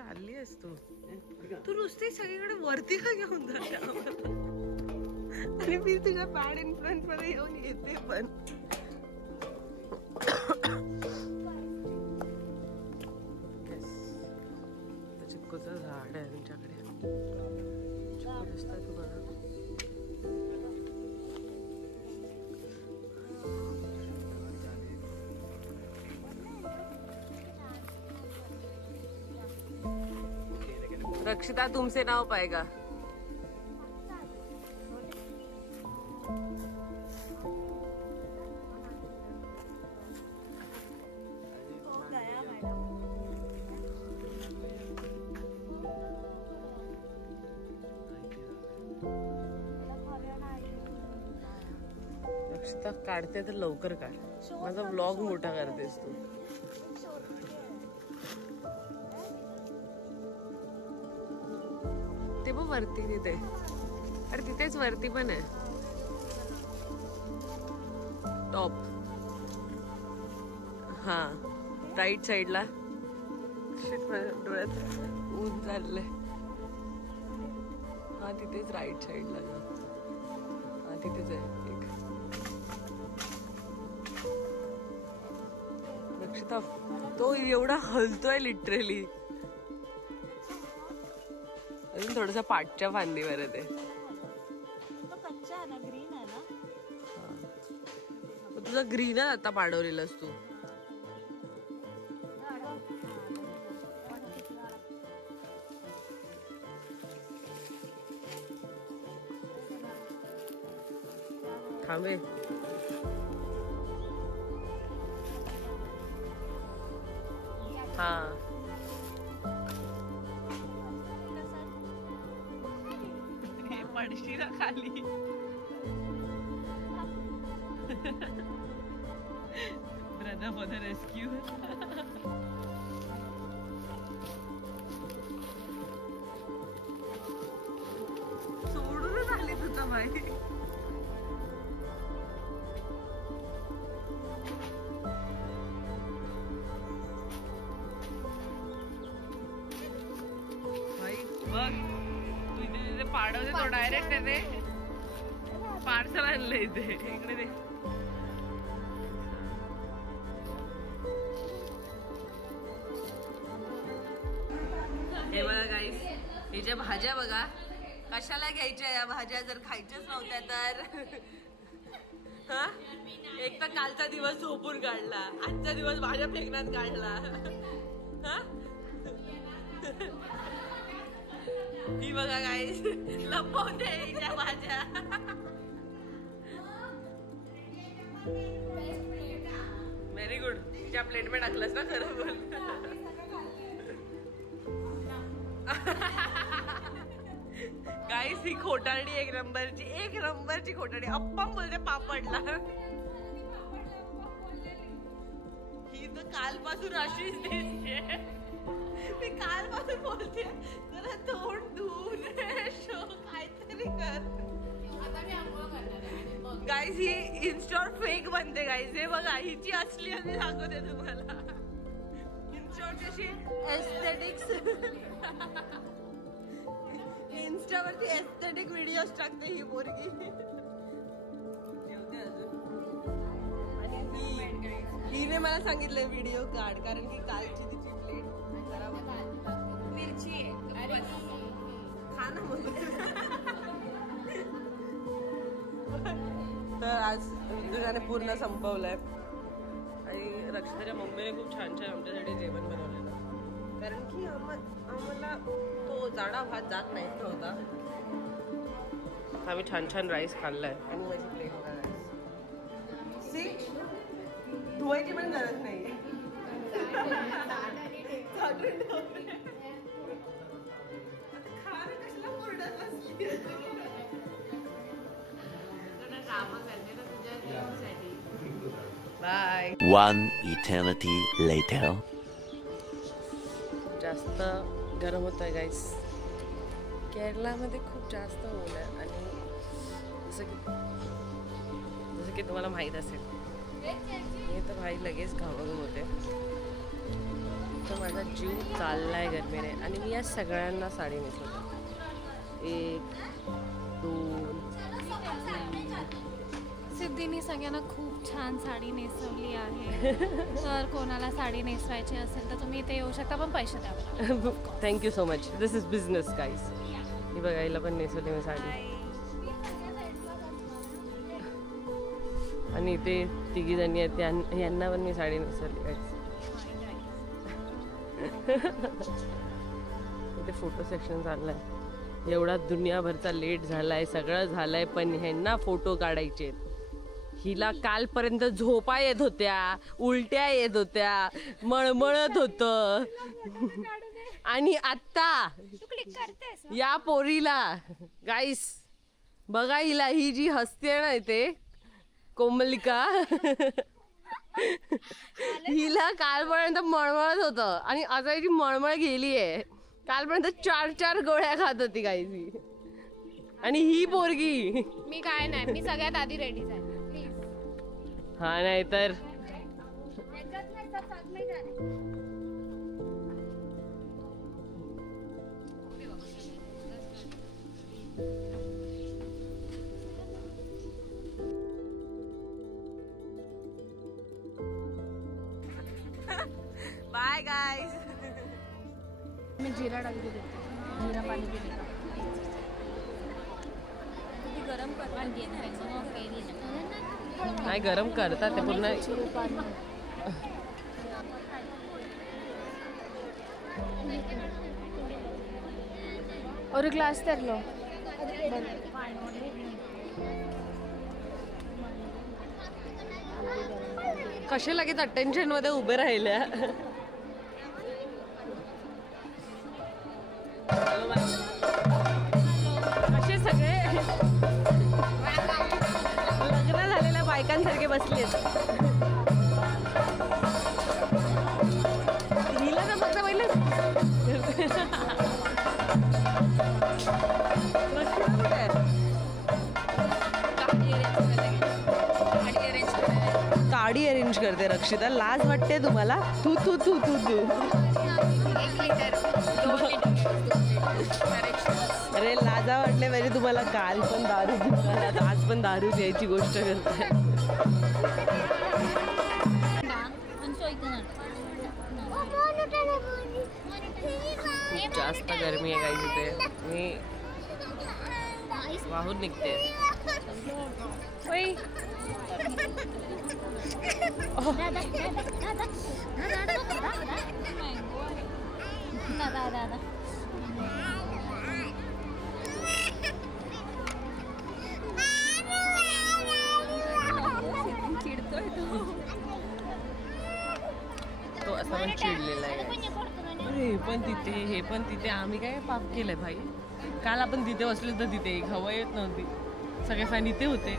चालली आहेस तू तू नुसती सगळीकडे वरती का घेऊन जाते आणि मी तुझ्या बॅड इन्फ्लुएन्स मध्ये येऊन येते पण चिक्कूचं झाड आहे तुमच्याकडे चिक्कू दिसतंय तुम्हाला रक्षिता तुमसे नाव पाएगा रक्षिता काढते तर लवकर काढ माझा व्लॉग मोठा करतेस तू ते पण वरती तिथे अरे तिथेच वरती पण आहे टॉप हा राईट साइडला डोळ्यात ऊन चाललंय हा तिथेच राईट साइडला हा तिथेच आहे एक रक्षिता तो एवढा हलतोय लिटरली अजून थोडसा पाठच्या फांदीवर आहे ते कच्चा आहे ना ग्रीन आहे ना तुझा ग्रीन आहे आता पाडवलेलास तू थांबे हा पडशीला खाली ब्रदर फॉर द रेस्क्यू सोडूनच आली तुझा बाई बघ तू इथे पाडवते तो डायरेक्ट ते पार्सल आणलं इथे इकडे ते हे बघा गाईस हे ज्या भाज्या बघा कशाला घ्यायच्या या भाज्या जर खायच्याच नव्हत्या तर हा एक तर कालचा दिवस झोपून काढला आजचा दिवस भाज्या फेकण्यात काढला हा ही बघा गाईस लपवते त्या भाज्या व्हेरी गुड तिच्या प्लेट मध्ये टाकलंस ना खरं बोल गाईस ही खोटारडी एक नंबरची खोटारडी अप्पम बोलते पापडला ही तर कालपासून अशीच दिसते मी कालपासून बोलते जरा तोंड धुवून काहीतरी कर गाईज ही इन्स्टॉर फेक बनते गाईज हे बघा हिची असली आणि दाखवते तुम्हाला इन्स्टॉरची अशी एस्थेटिक्स इन्स्टावरती एस्थेटिक व्हिडिओज टाकते ही पोरगी आणि हिने मला सांगितलंय व्हिडिओ काढ कारण की कालची तिची प्लेट मिरची खाना तर आज ऋतुजाने पूर्ण संपवलंय आणि रक्षिताच्या मम्मीने खूप छान छान आमच्यासाठी जेवण बनवलेलं कारण की आम्हाला तो जाडा भात जात नाही होता आम्ही छान छान राईस खाल्लाय आणि माझी प्लेट राईस सी धुवायची पण गरज नाही बाय. One eternity later. जास्त गरम होत आहे गाईस केरळामध्ये खूप जास्त ऊन आहे आणि जसं की तुम्हाला माहीत असेल मी तर भाई लगेच घामाघूम होते तर माझा जीव चाललाय गरमीने आणि मी या सगळ्यांना साडी नेसवते. 1 2 सिद्धीने सगळ्यांना खूप छान साडी नेसवली आहे. तर कोणाला साडी नेसवायची असेल तर तुम्ही इथे येऊ शकता, पण पैसे द्यावे. Thank you so much. This is business guys. ही बघा, हिला पण नेसवली मी साडी. आणि इथे तिघी जणी आहेत, यांना पण मी साडी नेसवली गाईज. इथे फोटो सेक्शन चाललंय. एवढा दुनियाभरचा लेट झालाय, सगळं झालंय, पण ह्यांना फोटो काढायचे. हिला कालपर्यंत झोपा येत होत्या, उलट्या येत होत्या, मळमळत होतं, आणि आत्ता या पोरीला गाईस बघा, हिला ही जी हसते ना इथे कोमलिका, हिला कालपर्यंत मळमळत होतं आणि आता हिची मळमळ गेली आहे. कालपर्यंत 4 गोळ्या खात होती गाईस. आणि ही पोरगी, मी काय नाही, मी सगळ्यात आधी रेडीच आहे. हा नाही तर बाय गाईज. मी जिरा टाकते, जिरा पाणी पिते. गरम नाही, गरम करतात ते पूर्ण. और ग्लास तर लो. कसे लगेच अटेन्शन मध्ये उभे राहिल्या. असे सगळे लग्न झालेल्या बायकांसारखे बसलेत. हिला तर फक्त पहिले गाडी अरेंज करते रक्षिता. लाज वाटते तुम्हाला? तू तू तू तू तू अरे लाजा वाटले पाहिजे तुम्हाला. काल पण दारू घेऊन, आज पण दारू घ्यायची गोष्ट करते. खूप जास्त गरमी आहे काही तिथे. मी वाहून निघते. तो असा पण चिडलेला आहे. हे पण तिथे, हे पण तिथे. आम्ही काय पाप केलंय भाई? काल आपण तिथे बसलो तर तिथे एक हवा येत नव्हती. सगळे फॅन इथे होते.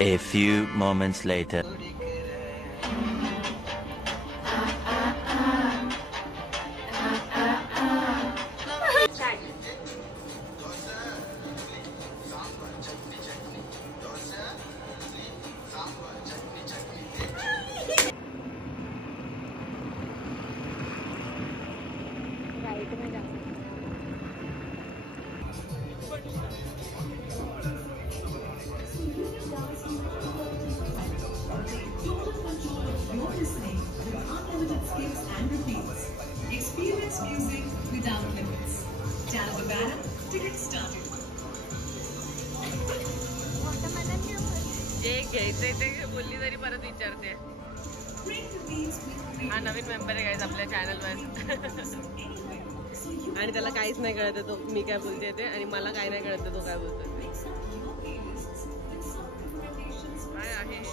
A few moments later. Experience music without limits. Channel Banner to get started. जे घ्यायचंय ते बोलली तरी परत विचारते. हा नवीन मेंबर आहे गाईज आपल्या चॅनलवर आणि त्याला काहीच नाही कळत तो मी काय बोलते ते आणि मला काय नाही कळत तो काय बोलतोय. काय आहे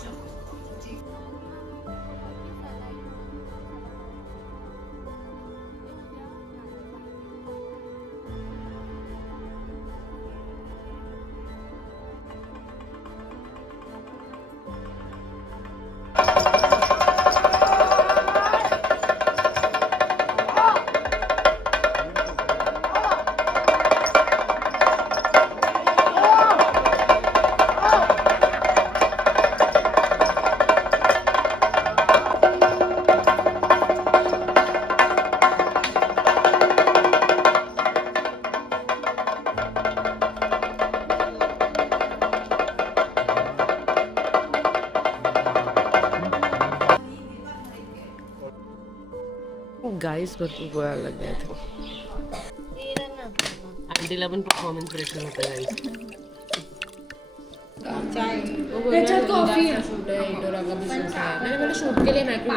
गाईस भरपूर गोळा लागले आंटीला पण परफॉर्मन्स प्रेशर होतं गाईस. त्याच्यात कॉफी आहे. शूट आहे इंडोर का बिझनेस आहे. मैंने शूट के लिए मैक्रो